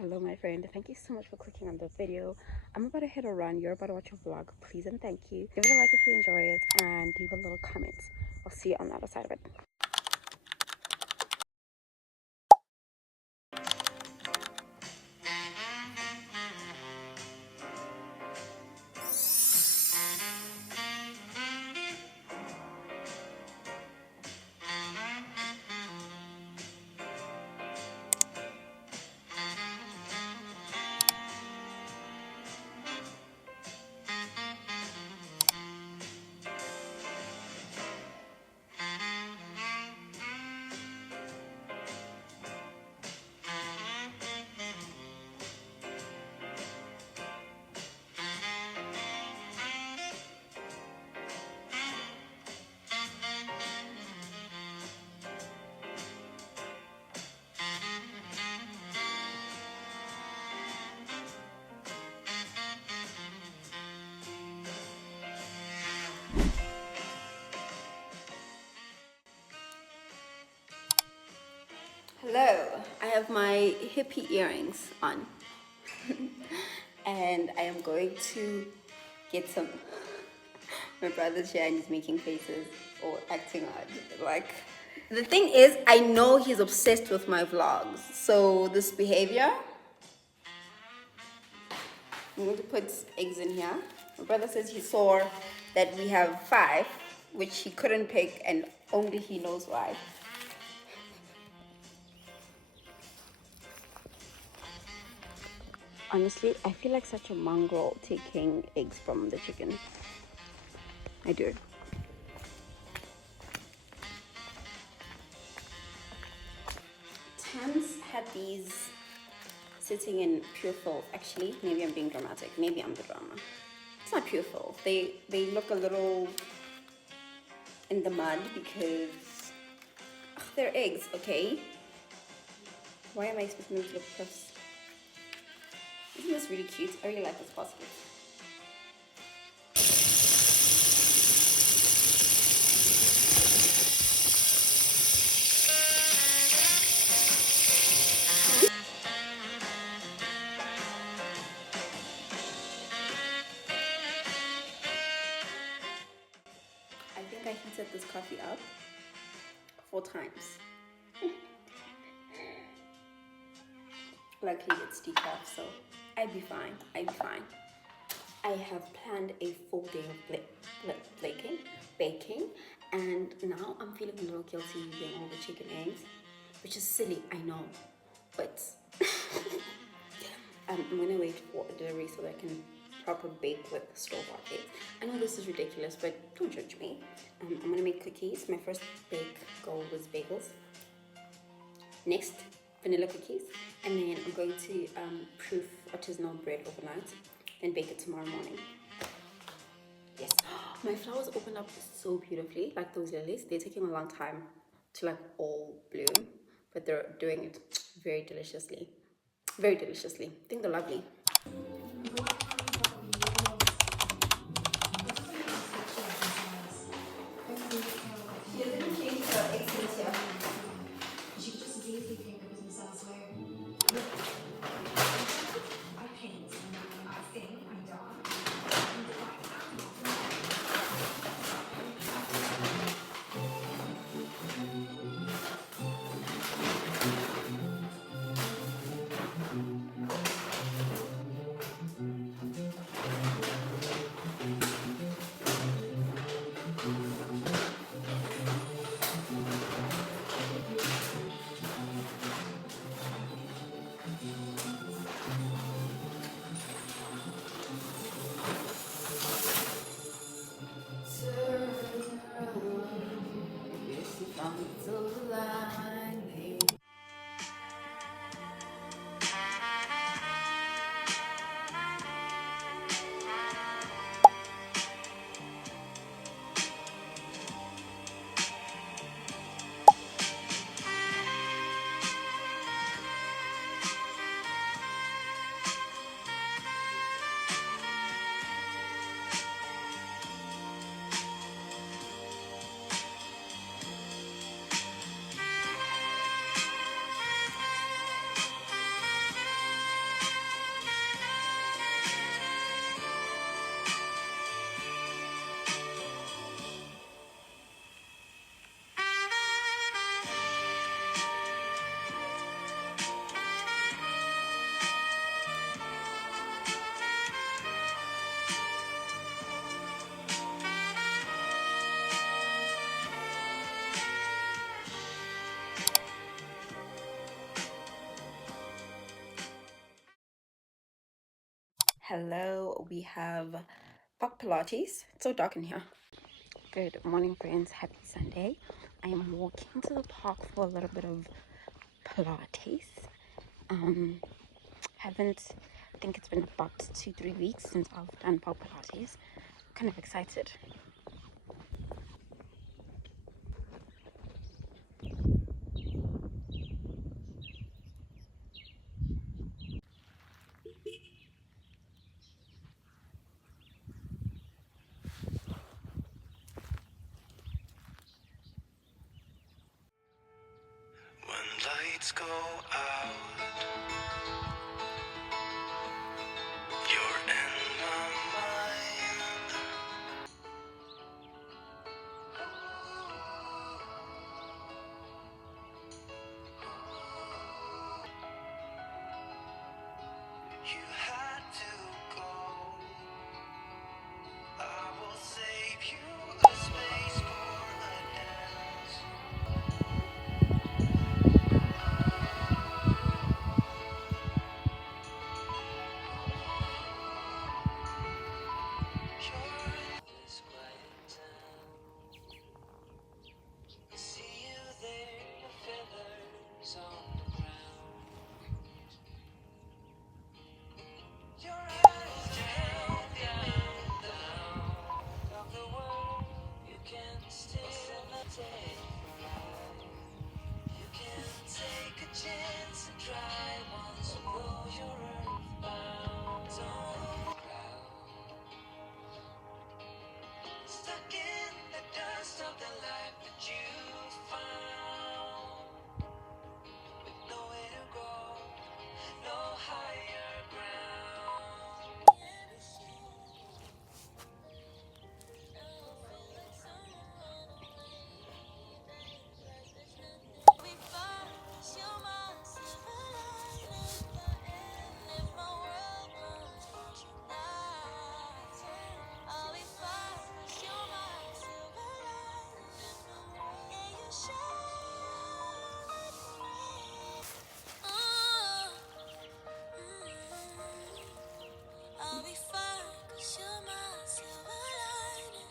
Hello, my friend. Thank you so much for clicking on the video. I'm about to hit a run. You're about to watch a vlog. Please and thank you. Give it a like if you enjoy it and leave a little comment. I'll see you on the other side of it. Hello, I have my hippie earrings on and I am going to get some. My brother's here and he's making faces or acting odd. Like, the thing is, I know he's obsessed with my vlogs, so this behavior, I'm going to put eggs in here. My brother says he saw that we have 5, which he couldn't pick and only he knows why. Honestly, I feel like such a mongrel taking eggs from the chicken. I do. Tams had these sitting in pure filth. Actually, maybe I'm being dramatic. Maybe I'm the drama. It's not pure filth. They look a little in the mud because they're eggs, okay? Why am I expecting them to look plus? Isn't this really cute? I really like this basket. I think I heated this coffee up 4 times. Luckily it's decaf, so I'd be fine. I have planned a full day of baking, and now I'm feeling a little guilty eating all the chicken eggs, which is silly, I know, but I'm gonna wait for a delivery so that I can proper bake with store-bought eggs. I know this is ridiculous, but don't judge me. I'm gonna make cookies. My first bake goal was bagels. Next, vanilla cookies, and then I'm going to proof artisanal bread overnight and bake it tomorrow morning. Yes, my flowers opened up so beautifully, like those lilies. They're taking a long time to like all bloom, but they're doing it very deliciously. I think they're lovely. Hello, we have Park Pilates. It's so dark in here. Good morning, friends. Happy Sunday. I am walking to the park for a little bit of Pilates. Haven't, I think it's been about 2-3 weeks since I've done Park Pilates. Kind of excited. When lights go out, you're in my mind. You had to go. I will save you a space for a dance. You're this quiet town. I see you there, the feathers on the ground. Your eyes down, down, down of the world. You can still imitate life. You can take a chance and try once, although you're earthbound. Don't crowd. Stuck in the dust of the life that you found, with nowhere to go, no higher ground. I'll be fine, 'cause you're my silver lining.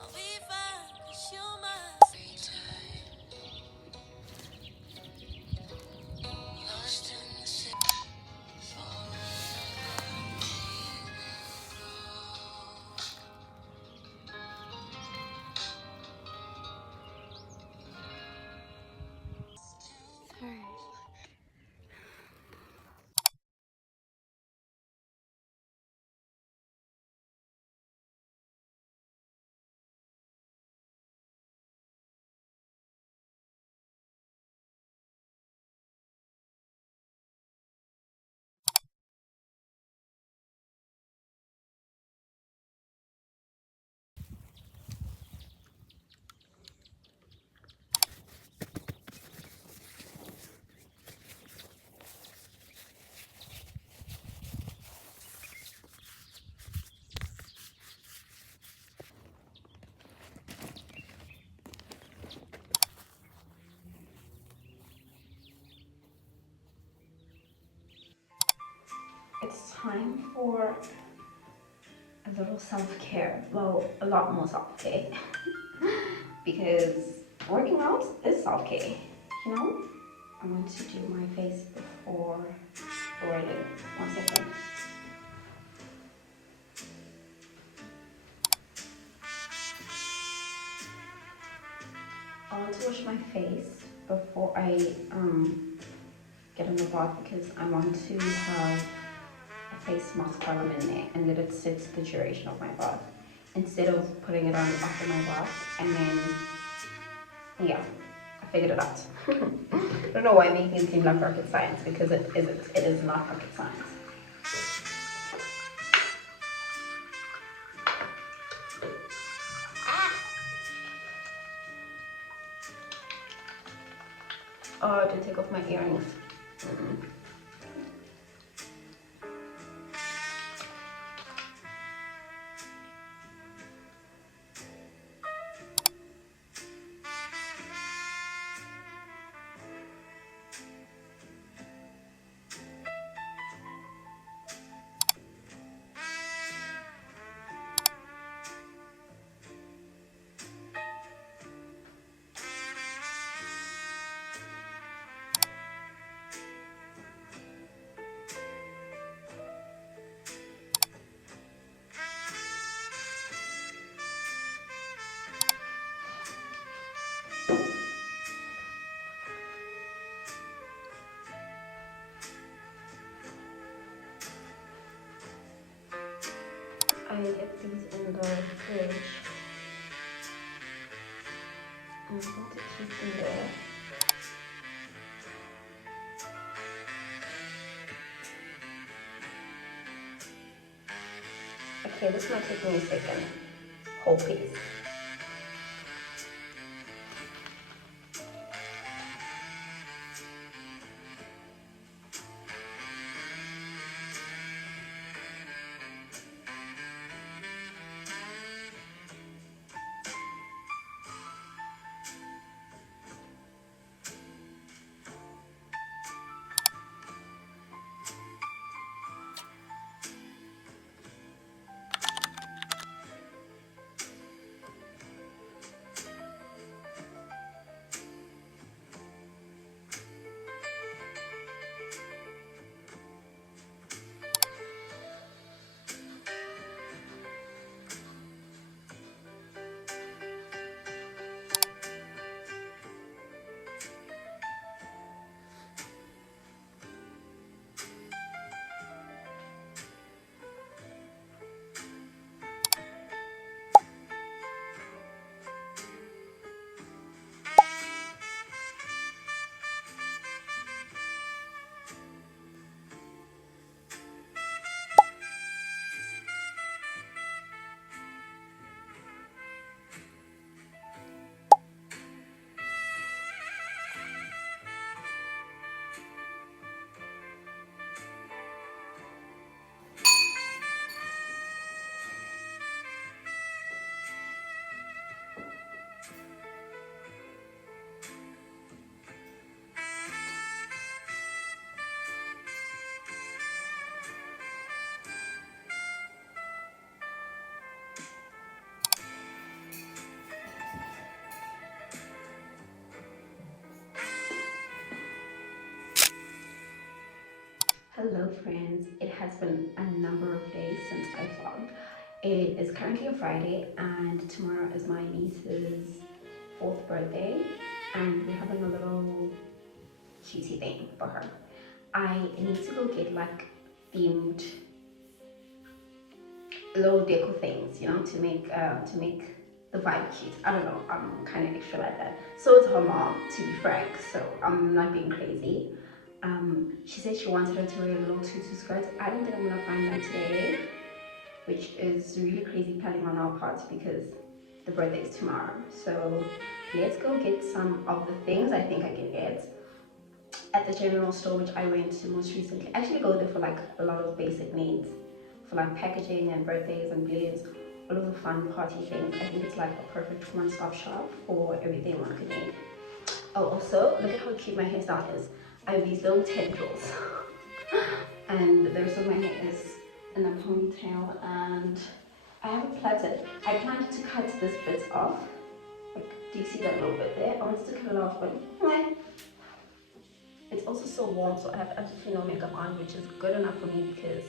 I'll be fine, 'cause you're my free time. Lost in the city, falling Sorry. It's time for a little self-care. Well, a lot more self-care. Because working out is self-care, you know? I want to do my face before I do. 1 second. I want to wash my face before I get in the bath because I want to have a face mask while I'm in there and let it sit the duration of my bath instead of putting it on after my bath and then, yeah, I figured it out. I don't know why I'm making it seem like rocket science because it isn't. It is not rocket science. Oh, I didn't take off my earrings. I get these in the fridge. I'm going to keep them there. Okay, this might take me a second. Whole piece. Hello friends, it has been a number of days since I vlogged. It is currently a Friday and tomorrow is my niece's 4th birthday and we're having a little cutesy thing for her. I need to go get like themed little deco things, you know, to make the vibe cute. I don't know, I'm kind of extra like that. So is her mom, to be frank, so I'm not being crazy. She said she wanted her to wear a little tutu skirt. I don't think I'm gonna find that today, which is really crazy planning on our part because the birthday is tomorrow. So let's go get some of the things I think I can get at the general store, which I went to most recently. I actually go there for like a lot of basic needs, for like packaging and birthdays and blends, all of the fun party things. I think it's like a perfect one-stop shop for everything one could need. Oh, also look at how cute my hairstyle is. I have these little tendrils and the rest of my hair is in a ponytail and I have it plaited. I planned to cut this bit off. Like, do you see that little bit there? I wanted to cut it off, but it's also so warm, so I have absolutely no makeup on, which is good enough for me because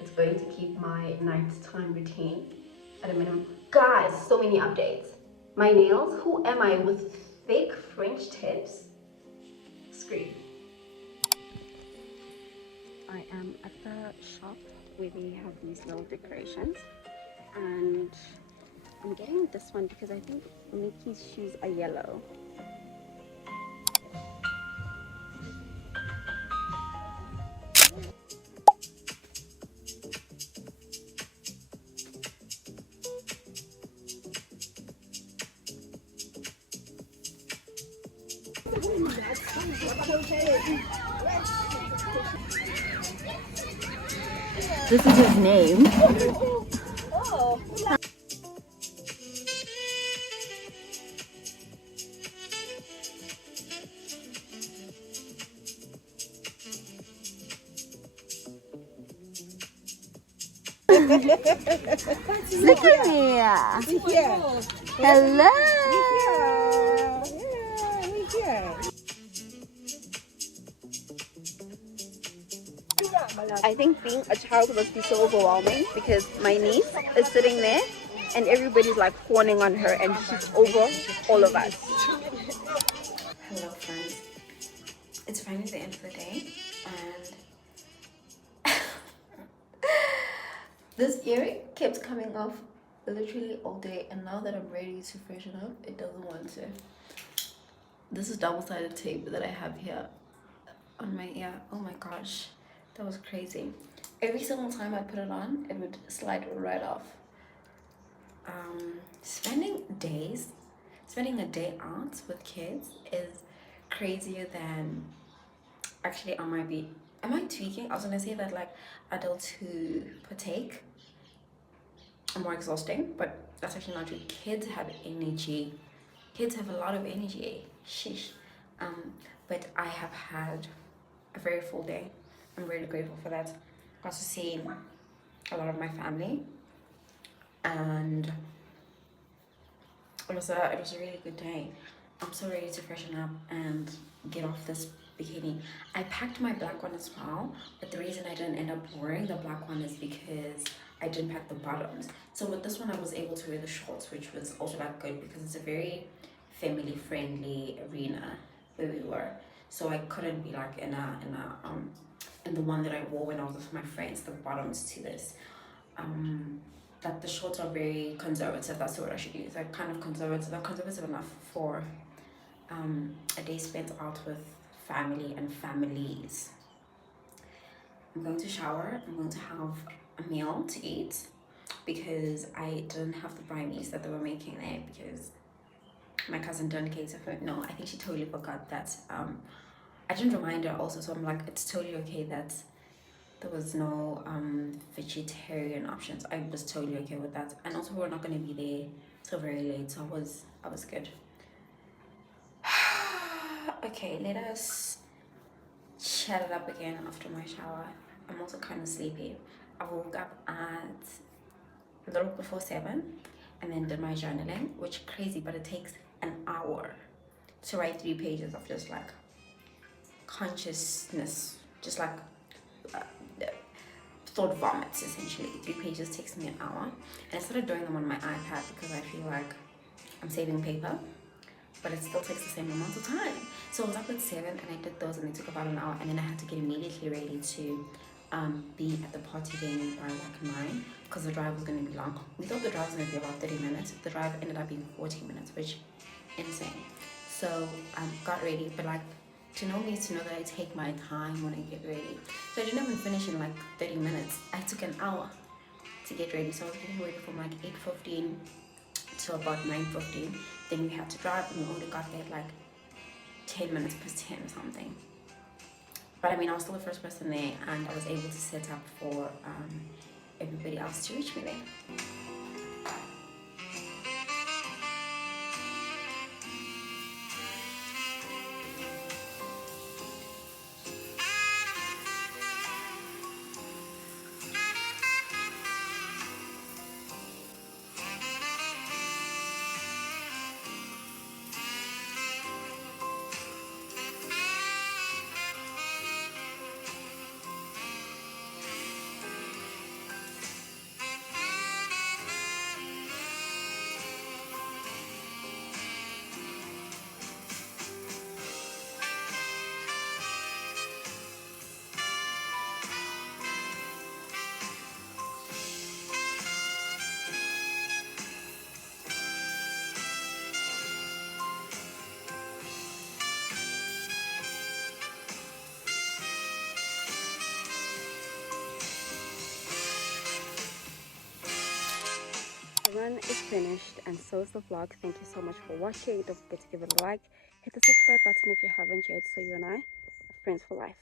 it's going to keep my nighttime routine at a minimum. Guys, so many updates. My nails, who am I with fake French tips? Scream. I am at the shop where they have these little decorations and I'm getting this one because I think Nikki's shoes are yellow. This is his name. Look at me. Hello. I think being a child must be so overwhelming because my niece is sitting there and everybody's like fawning on her and she's over all of us. Hello friends, it's finally the end of the day and This earring kept coming off literally all day, and now that I'm ready to freshen up, it doesn't want to. This is double-sided tape that I have here on my ear. Oh my gosh, that was crazy. Every single time I put it on, it would slide right off. Spending a day out with kids is crazier than actually am I tweaking? I was gonna say that like adults who partake are more exhausting, but that's actually not true. Kids have energy. Kids have a lot of energy. Sheesh. But I have had a very full day. I'm really grateful for that. Got to see a lot of my family, and it was a really good day. I'm so ready to freshen up and get off this bikini. I packed my black one as well, but the reason I didn't end up wearing the black one is because I didn't pack the bottoms. So with this one, I was able to wear the shorts, which was also like good because it's a very family friendly arena where we were. So I couldn't be like in the one that I wore when I was with my friends, the bottoms to this. That the shorts are very conservative. That's the word I should use. Like kind of conservative. They're conservative enough for a day spent out with family and families. I'm going to shower. I'm going to have a meal to eat because I didn't have the brownies that they were making there because my cousin didn't cater for it. No, I think she totally forgot that. I didn't remind her also, so I'm like, it's totally okay that there was no vegetarian options. I was totally okay with that, and also we're not going to be there till very late, so I was good. Okay, let us chat it up again after my shower. I'm also kind of sleepy. I woke up at a little before 7 and then did my journaling, which is crazy, but it takes an hour to write 3 pages of just like consciousness, just like uh, thought vomits essentially. 3 pages takes me an hour, and I started doing them on my iPad because I feel like I'm saving paper, but it still takes the same amount of time. So I was up at 7 and I did those, and it took about an hour, and then I had to get immediately ready to be at the party venue by like 9 because the drive was going to be long. We thought the drive was going to be about 30 minutes. The drive ended up being 40 minutes, which insane. So I got ready, but like to know me is to know that I take my time when I get ready. So I didn't even finish in like 30 minutes. I took an hour to get ready. So I was getting ready from like 8:15 to about 9:15. Then we had to drive, and we only got there like 10 minutes past 10 or something. But I mean, I was still the first person there, and I was able to set up for everybody else to reach me there. The run is finished, and so is the vlog. Thank you so much for watching. Don't forget to give it a like. Hit the subscribe button if you haven't yet, so you and I are friends for life.